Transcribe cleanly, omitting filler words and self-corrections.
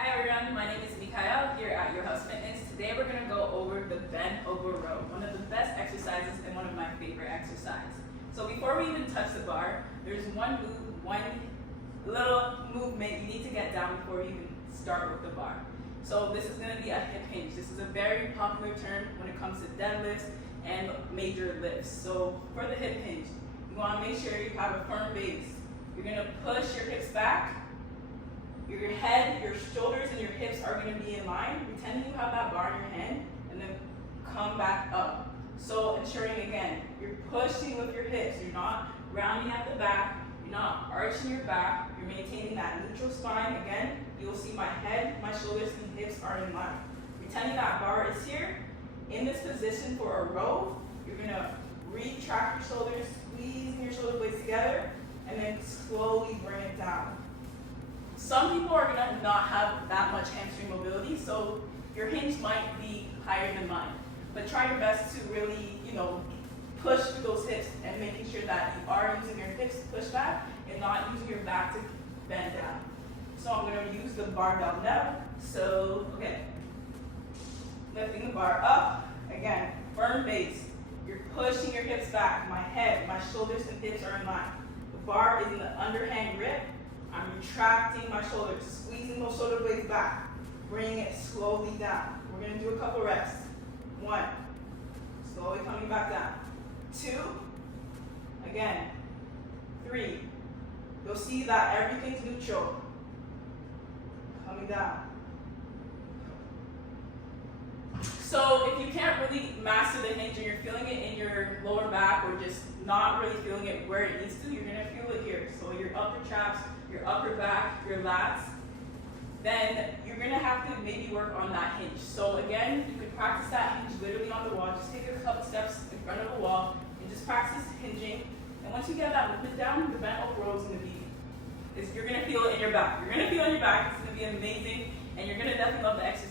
Hi everyone, my name is Mikhail here at Your House Fitness. Today we're going to go over the Barbell Row, one of the best exercises and one of my favorite exercises. So before we even touch the bar, there's one little movement you need to get down before you even start with the bar. So this is going to be a hip hinge. This is a very popular term when it comes to deadlifts and major lifts. So for the hip hinge, you want to make sure you have a firm base. You're going to push your hips back. Your head, your shoulders, and your hips are going to be in line, pretending you have that bar in your hand, and then come back up. So ensuring again, you're pushing with your hips. You're not rounding at the back. You're not arching your back. You're maintaining that neutral spine. Again, you'll see my head, my shoulders, and hips are in line. Pretending that bar is here. In this position for a row, you're going to retract your shoulders, squeezing your shoulder blades together, and then slowly bring it down. Some people are going to not have that much hamstring mobility, so your hinge might be higher than mine. But try your best to really, push through those hips and making sure that you are using your hips to push back and not using your back to bend down. So I'm going to use the barbell now. So, okay, lifting the bar up. Again, firm base. You're pushing your hips back. My head, my shoulders, and hips are in line. The bar is in the underhand grip. I'm retracting my shoulders, squeezing those shoulder blades back, bringing it slowly down. We're going to do a couple reps. 1, slowly coming back down. 2, again. 3, you'll see that everything's neutral. Coming down. So if you can't really master the hinge and you're feeling it in your lower back or just not really feeling it where it needs to, you're going to feel it here. So your upper traps, your upper back, your lats, then you're going to have to maybe work on that hinge. So again, you can practice that hinge literally on the wall. Just take a couple steps in front of the wall and just practice hinging. And once you get that movement down, the bent row is going to be, you're going to feel it in your back. You're going to feel it in your back. It's going to be amazing. And you're going to definitely love the exercise.